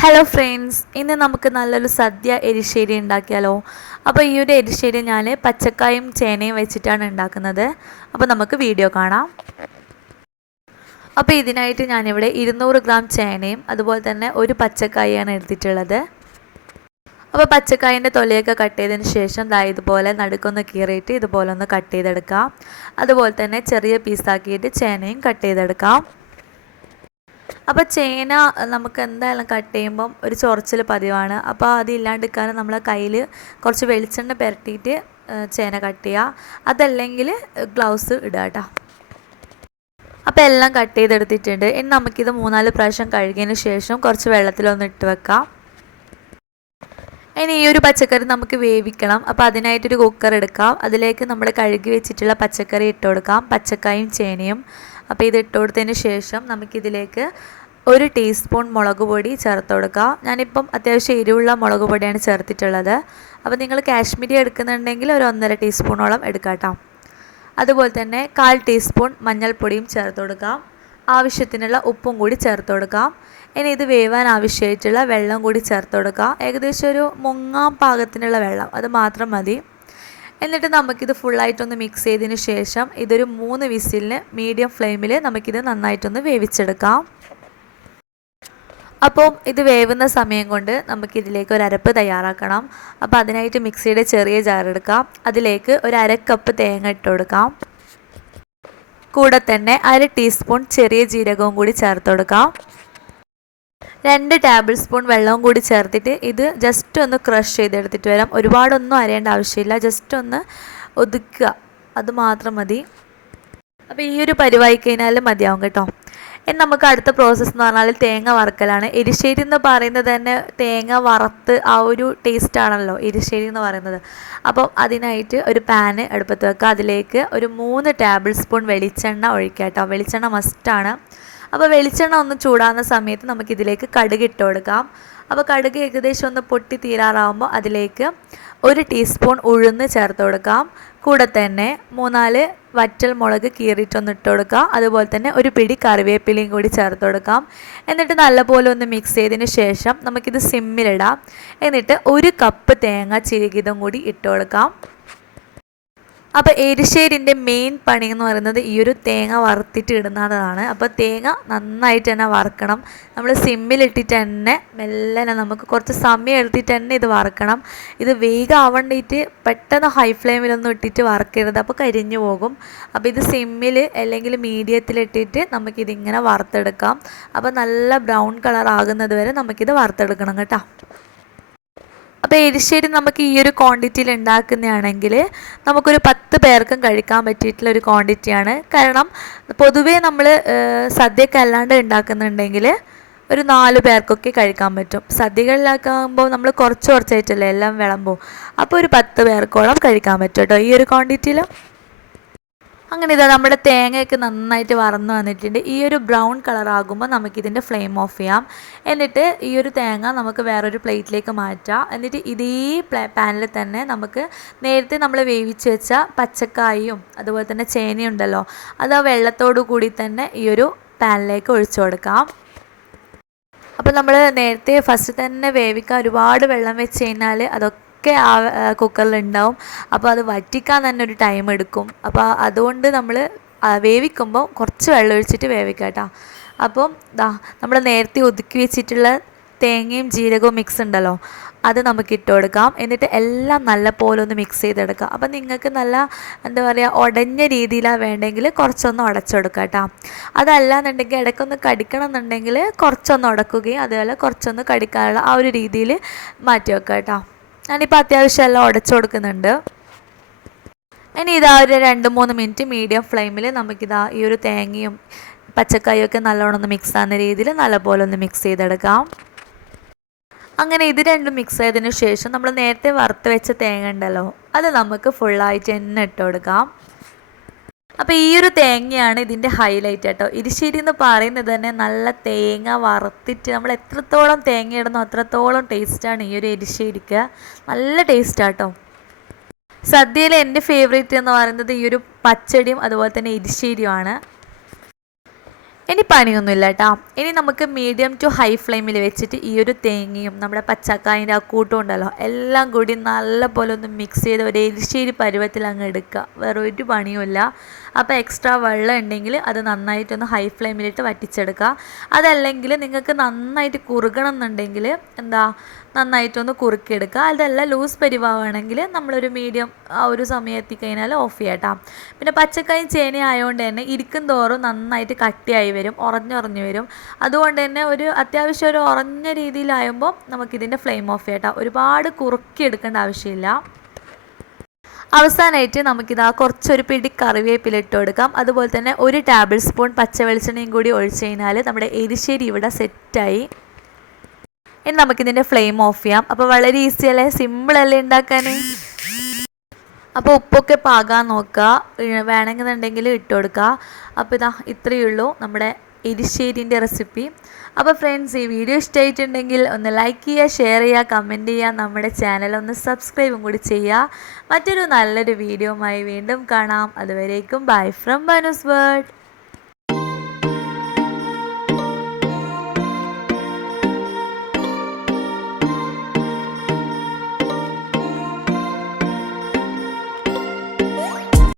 Hello friends ഇന്ന് നമുക്ക് നല്ലൊരു സദ്യ എരിശ്ശേരി ഉണ്ടാക്കിയാലോ? അപ്പോൾ ഈ ഒരു എരിശ്ശേരി ഞാൻ പച്ചക്കായും ചേനയും വെച്ചിട്ടാണ് ഉണ്ടാക്കുന്നത്. അപ്പോൾ നമുക്ക് വീഡിയോ കാണാം. അപ്പോൾ ഇതിനായിട്ട് ഞാനിവിടെ ഇരുന്നൂറ് ഗ്രാം ചേനയും അതുപോലെ തന്നെ ഒരു പച്ചക്കായാണ് എടുത്തിട്ടുള്ളത്. അപ്പോൾ പച്ചക്കായന്റെ തൊലയൊക്കെ കട്ട് ചെയ്തതിന് ശേഷം ദാ ഇതുപോലെ നടുക്കൊന്ന് കീറിയിട്ട് ഇതുപോലെ ഒന്ന് കട്ട് ചെയ്തെടുക്കാം. അതുപോലെ തന്നെ ചെറിയ പീസാക്കിയിട്ട് ചേനയും കട്ട് ചെയ്തെടുക്കാം. അപ്പോൾ ചേന നമുക്ക് എന്തായാലും കട്ട് ചെയ്യുമ്പം ഒരു ചൊറച്ചിൽ പതിവാണ്. അപ്പോൾ അത് ഇല്ലാണ്ടിരിക്കാൻ നമ്മളെ കയ്യിൽ കുറച്ച് വെളിച്ചെണ്ണ പുരട്ടിയിട്ട് ചേന കട്ട് ചെയ്യുക അതല്ലെങ്കിൽ ഗ്ലൗസ് ഇടുക കേട്ടോ അപ്പോൾ എല്ലാം കട്ട് ചെയ്തെടുത്തിട്ടുണ്ട്. ഇനി നമുക്കിത് മൂന്നാൽ പ്രാവശ്യം കഴുകിയതിന് ശേഷം കുറച്ച് വെള്ളത്തിലൊന്ന് ഇട്ട് വെക്കാം. ഇനി ഈ ഒരു പച്ചക്കറി നമുക്ക് വേവിക്കണം. അപ്പോൾ അതിനായിട്ടൊരു കുക്കർ എടുക്കാം. അതിലേക്ക് നമ്മൾ കഴുകി വെച്ചിട്ടുള്ള പച്ചക്കറി ഇട്ട് കൊടുക്കാം. പച്ചക്കായും ചേനയും. അപ്പോൾ ഇത് ഇട്ട് കൊടുത്തതിന് ശേഷം നമുക്കിതിലേക്ക് ഒരു ടീസ്പൂൺ മുളക് പൊടി ചേർത്ത് കൊടുക്കാം. ഞാനിപ്പം അത്യാവശ്യം എരിവുള്ള മുളക് പൊടിയാണ് ചേർത്തിട്ടുള്ളത്. അപ്പോൾ നിങ്ങൾ കാശ്മീരി എടുക്കുന്നുണ്ടെങ്കിൽ ഒരു ഒന്നര ടീസ്പൂണോളം എടുക്കാം അതുപോലെ തന്നെ കാൽ ടീസ്പൂൺ മഞ്ഞൾപ്പൊടിയും ചേർത്ത് കൊടുക്കാം. ആവശ്യത്തിനുള്ള ഉപ്പും കൂടി ചേർത്ത് കൊടുക്കാം. ഇനി ഇത് വേവാൻ ആവശ്യമായിട്ടുള്ള വെള്ളം കൂടി ചേർത്ത് കൊടുക്കാം. ഏകദേശം ഒരു മുങ്ങാം പാകത്തിനുള്ള വെള്ളം. അത് മാത്രം മതി. എന്നിട്ട് നമുക്കിത് ഫുള്ളായിട്ടൊന്ന് മിക്സ് ചെയ്തതിന് ശേഷം ഇതൊരു മൂന്ന് വിസിലിന് മീഡിയം ഫ്ലെയിമിൽ നമുക്കിത് നന്നായിട്ടൊന്ന് വേവിച്ചെടുക്കാം. അപ്പോൾ ഇത് വേവുന്ന സമയം കൊണ്ട് നമുക്കിതിലേക്ക് ഒരു അരപ്പ് തയ്യാറാക്കണം. അപ്പോൾ അതിനായിട്ട് മിക്സിയുടെ ചെറിയ ജാർ എടുക്കാം. അതിലേക്ക് ഒരു അര കപ്പ് തേങ്ങ ഇട്ട് കൊടുക്കാം. കൂടെ തന്നെ അര ടീസ്പൂൺ ചെറിയ ജീരകവും കൂടി ചേർത്ത് കൊടുക്കാം. രണ്ട് ടേബിൾ സ്പൂൺ വെള്ളവും കൂടി ചേർത്തിട്ട് ഇത് ജസ്റ്റ് ഒന്ന് ക്രഷ് ചെയ്തെടുത്തിട്ട് വരാം. ഒരുപാടൊന്നും അരയേണ്ട ആവശ്യമില്ല. ജസ്റ്റ് ഒന്ന് ഒതുക്കുക. അത് മാത്രം മതി. അപ്പോൾ ഈ ഒരു പരിവായി കഴിഞ്ഞാൽ മതിയാവും കേട്ടോ. ഇനി നമുക്ക് അടുത്ത പ്രോസസ്സ് എന്ന് പറഞ്ഞാൽ തേങ്ങ വറുക്കലാണ്. എരിശ്ശേരി എന്ന് പറയുന്നത് തന്നെ തേങ്ങ വറുത്ത് ആ ഒരു ടേസ്റ്റ് ആണല്ലോ എരിശ്ശേരി എന്ന് പറയുന്നത്. അപ്പം അതിനായിട്ട് ഒരു പാന് അടുപ്പത്ത് വെക്കുക. അതിലേക്ക് ഒരു മൂന്ന് ടേബിൾ സ്പൂൺ വെളിച്ചെണ്ണ ഒഴിക്കുക കേട്ടോ. വെളിച്ചെണ്ണ മസ്റ്റാണ് അപ്പോൾ വെളിച്ചെണ്ണ ഒന്ന് ചൂടാകുന്ന സമയത്ത് നമുക്കിതിലേക്ക് കടുക് ഇട്ട് കൊടുക്കാം. അപ്പോൾ കടുക് ഏകദേശം ഒന്ന് പൊട്ടി തീരാറാവുമ്പോൾ അതിലേക്ക് ഒരു ടീസ്പൂൺ ഉഴുന്ന് ചേർത്ത് കൊടുക്കാം. കൂടെ തന്നെ മൂന്നാൽ വറ്റൽ മുളക് കീറിയിട്ടൊന്ന് ഇട്ട് കൊടുക്കാം. അതുപോലെ തന്നെ ഒരു പിടി കറിവേപ്പിലയും കൂടി ചേർത്ത് കൊടുക്കാം. എന്നിട്ട് നല്ലപോലെ ഒന്ന് മിക്സ് ചെയ്തതിന് ശേഷം നമുക്കിത് സിമ്മിലിടാം. എന്നിട്ട് ഒരു കപ്പ് തേങ്ങ ചിരുകിതും കൂടി ഇട്ട് കൊടുക്കാം. അപ്പോൾ എരിശ്ശേരിന്റെ മെയിൻ പണി എന്ന് പറയുന്നത് ഈ ഒരു തേങ്ങ വറുത്തിട്ട് ഇടുന്നതാണ്. അപ്പോൾ തേങ്ങ നന്നായിട്ട് തന്നെ വറുക്കണം. നമ്മൾ സിമ്മിലിട്ടിട്ട് തന്നെ മെല്ലനെ നമുക്ക് കുറച്ച് സമയം എടുത്തിട്ട് തന്നെ ഇത് വറുക്കണം. ഇത് വേഗം ആവണ്ടിയിട്ട് പെട്ടെന്ന് ഹൈ ഫ്ലെയിമിലൊന്നും ഇട്ടിട്ട് വറുക്കരുത്. അപ്പോൾ കരിഞ്ഞു പോകും. അപ്പോൾ ഇത് സിമ്മിൽ അല്ലെങ്കിൽ മീഡിയത്തിലിട്ടിട്ട് നമുക്കിതിങ്ങനെ വറുത്തെടുക്കാം. അപ്പോൾ നല്ല ബ്രൗൺ കളർ ആകുന്നത് വരെ നമുക്കിത് വറുത്തെടുക്കണം കേട്ടോ. അപ്പോൾ എരിശ്ശേരി നമുക്ക് ഈ ഒരു ക്വാണ്ടിറ്റിയിൽ ഉണ്ടാക്കുന്നതാണെങ്കിൽ നമുക്കൊരു പത്ത് പേർക്കും കഴിക്കാൻ പറ്റിയിട്ടുള്ള ഒരു ക്വാണ്ടിറ്റിയാണ് കാരണം പൊതുവേ നമ്മൾ സദ്യയൊക്കെ അല്ലാണ്ട് ഉണ്ടാക്കുന്നുണ്ടെങ്കിൽ ഒരു നാല് പേർക്കൊക്കെ കഴിക്കാൻ പറ്റും. സദ്യകളിലാക്കുമ്പോൾ നമ്മൾ കുറച്ച് കുറച്ചായിട്ടല്ലേ എല്ലാം വിളമ്പും. അപ്പോൾ ഒരു പത്ത് പേർക്കോളം കഴിക്കാൻ പറ്റും കേട്ടോ ഈ ഒരു ക്വാണ്ടിറ്റിയിൽ അങ്ങനെ ഇതാ നമ്മുടെ തേങ്ങയൊക്കെ നന്നായിട്ട് വറന്ന് വന്നിട്ടുണ്ട്. ഈ ഒരു ബ്രൗൺ കളർ ആകുമ്പോൾ നമുക്കിതിന്റെ ഫ്ലെയിം ഓഫ് ചെയ്യാം. എന്നിട്ട് ഈ ഒരു തേങ്ങ നമുക്ക് വേറൊരു പ്ലേറ്റിലേക്ക് മാറ്റാം. എന്നിട്ട് ഇതേ പാനിൽ തന്നെ നമുക്ക് നേരത്തെ നമ്മൾ വേവിച്ച് വെച്ച പച്ചക്കായും അതുപോലെ തന്നെ ചേനയുണ്ടല്ലോ അത് ആ വെള്ളത്തോടു കൂടി തന്നെ ഈ ഒരു പാനിലേക്ക് ഒഴിച്ചു കൊടുക്കാം. അപ്പോൾ നമ്മൾ നേരത്തെ ഫസ്റ്റ് തന്നെ വേവിക്കാൻ ഒരുപാട് വെള്ളം വെച്ച് കഴിഞ്ഞാൽ അതൊക്കെ ഒക്കെ ആ കുക്കറിലുണ്ടാവും. അപ്പോൾ അത് വറ്റിക്കാൻ തന്നെ ഒരു ടൈം എടുക്കും. അപ്പോൾ അതുകൊണ്ട് നമ്മൾ വേവിക്കുമ്പോൾ കുറച്ച് വെള്ളം ഒഴിച്ചിട്ട് വേവിക്കാം കേട്ടോ. അപ്പം ദാ നമ്മൾ നേരത്തെ ഒതുക്കി വെച്ചിട്ടുള്ള തേങ്ങയും ജീരകവും മിക്സ് ഉണ്ടല്ലോ അത് നമുക്ക് ഇട്ട് കൊടുക്കാം. എന്നിട്ട് എല്ലാം നല്ല പോലെ ഒന്ന് മിക്സ് ചെയ്തെടുക്കാം അപ്പം നിങ്ങൾക്ക് നല്ല എന്താ പറയുക ഉടഞ്ഞ രീതിയിലാണ് വേണ്ടെങ്കിൽ കുറച്ചൊന്ന് ഉടച്ചെടുക്കുക കേട്ടോ. അതല്ല എന്നുണ്ടെങ്കിൽ ഇടയ്ക്കൊന്ന് കടിക്കണം എന്നുണ്ടെങ്കിൽ കുറച്ചൊന്ന് ഉടക്കുകയും അതുപോലെ കുറച്ചൊന്ന് കടിക്കാനുള്ള ആ ഒരു രീതിയിൽ മാറ്റി വെക്കാം കേട്ടോ. ഞാനിപ്പോൾ അത്യാവശ്യം എല്ലാം ഉടച്ചു കൊടുക്കുന്നുണ്ട്. ഇനി ഇതാ ഒരു രണ്ട് മൂന്ന് മിനിറ്റ് മീഡിയം ഫ്ലെയിമിൽ നമുക്കിതാ ഈ ഒരു തേങ്ങയും പച്ചക്കായും ഒക്കെ നല്ലോണം ഒന്ന് മിക്സ് ആകുന്ന രീതിയിൽ നല്ലപോലെ ഒന്ന് മിക്സ് ചെയ്തെടുക്കാം. അങ്ങനെ ഇത് രണ്ടും മിക്സ് ചെയ്തതിന് ശേഷം നമ്മൾ നേരത്തെ വറുത്ത് വെച്ച തേങ്ങ ഉണ്ടല്ലോ അത് നമുക്ക് ഫുള്ളായിട്ട് തന്നെ ഇട്ട് കൊടുക്കാം. അപ്പോൾ ഈ ഒരു തേങ്ങയാണ് ഇതിന്റെ ഹൈലൈറ്റ് കേട്ടോ ഇരിശ്ശേരി എന്ന് പറയുന്നത് തന്നെ നല്ല തേങ്ങ വറുത്തിട്ട് നമ്മൾ എത്രത്തോളം തേങ്ങ ഇടുന്നോ അത്രത്തോളം ടേസ്റ്റാണ് ഈ ഒരു എരിശ്ശേരിക്ക്. നല്ല ടേസ്റ്റാട്ടോ സദ്യയിൽ എന്റെ ഫേവറേറ്റ് എന്ന് പറയുന്നത് ഈ ഒരു പച്ചടിയും അതുപോലെ തന്നെ എരിശ്ശേരിയുമാണ്. ഇനി പണിയൊന്നുമില്ല കേട്ടോ ഇനി നമുക്ക് മീഡിയം ടു ഹൈ ഫ്ലെയിമിൽ വെച്ചിട്ട് ഈ ഒരു തേങ്ങയും നമ്മുടെ പച്ചക്കായന്റെ ആ കൂട്ടും ഉണ്ടല്ലോ എല്ലാം കൂടി നല്ല പോലെ ഒന്ന് മിക്സ് ചെയ്ത് ഒരു എരിശ്ശേരി പരുവത്തിൽ അങ്ങ് എടുക്കുക. വേറെ ഒരു പണിയുമില്ല. അപ്പോൾ എക്സ്ട്രാ വെള്ളം ഉണ്ടെങ്കിൽ അത് നന്നായിട്ടൊന്ന് ഹൈ ഫ്ലെയിമിലിട്ട് വറ്റിച്ചെടുക്കുക. അതല്ലെങ്കിൽ നിങ്ങൾക്ക് നന്നായിട്ട് കുറുകണം എന്നുണ്ടെങ്കിൽ എന്താ നന്നായിട്ടൊന്ന് കുറുക്കിയെടുക്കുക. അതല്ല ലൂസ് പരിവാണെങ്കിൽ നമ്മളൊരു മീഡിയം ആ ഒരു സമയം എത്തിക്കഴിഞ്ഞാൽ ഓഫ് ചെയ്യാം പിന്നെ പച്ചക്കായും ചേന ആയതുകൊണ്ട് തന്നെ ഇരിക്കും തോറും നന്നായിട്ട് കട്ടിയായി വരും ഉറഞ്ഞുറഞ്ഞു വരും. അതുകൊണ്ട് തന്നെ ഒരു അത്യാവശ്യം ഒരു ഉറഞ്ഞ രീതിയിലാകുമ്പോൾ നമുക്കിതിന്റെ ഫ്ലെയിം ഓഫ് ചെയ്യാം ഒരുപാട് കുറുക്കിയെടുക്കേണ്ട ആവശ്യമില്ല. അവസാനമായിട്ട് നമുക്കിതാ കുറച്ചൊരു പിടി കറിവേപ്പില ഇട്ട് കൊടുക്കാം. അതുപോലെ തന്നെ ഒരു ടേബിൾ സ്പൂൺ പച്ച വെളിച്ചെണ്ണയും കൂടി ഒഴിച്ച് കഴിഞ്ഞാൽ നമ്മുടെ എരിശ്ശേരി ഇവിടെ സെറ്റായി ഇനി നമുക്കിതിന്റെ ഫ്ലെയിം ഓഫ് ചെയ്യാം. അപ്പോൾ വളരെ ഈസി അല്ലേ? സിമ്പിൾ അല്ലേ ഉണ്ടാക്കാൻ അപ്പോൾ ഉപ്പൊക്കെ പാകാൻ നോക്കുക. വേണമെന്നുണ്ടെങ്കിൽ ഇട്ട് കൊടുക്കുക. അപ്പോൾ ഇതാ ഇത്രയേ ഉള്ളൂ നമ്മുടെ എരിശ്ശേരിന്റെ റെസിപ്പി അപ്പോൾ ഫ്രണ്ട്സ് ഈ വീഡിയോ ഇഷ്ടമായിട്ടുണ്ടെങ്കിൽ ഒന്ന് ലൈക്ക് ചെയ്യുക ഷെയർ ചെയ്യുക കമന്റ് ചെയ്യുക നമ്മുടെ ചാനൽ ഒന്ന് സബ്സ്ക്രൈബും കൂടി ചെയ്യുക. മറ്റൊരു നല്ലൊരു വീഡിയോയുമായി വീണ്ടും കാണാം. അതുവരേക്കും ബൈ ഫ്രം ബനൂസ് വേർഡ്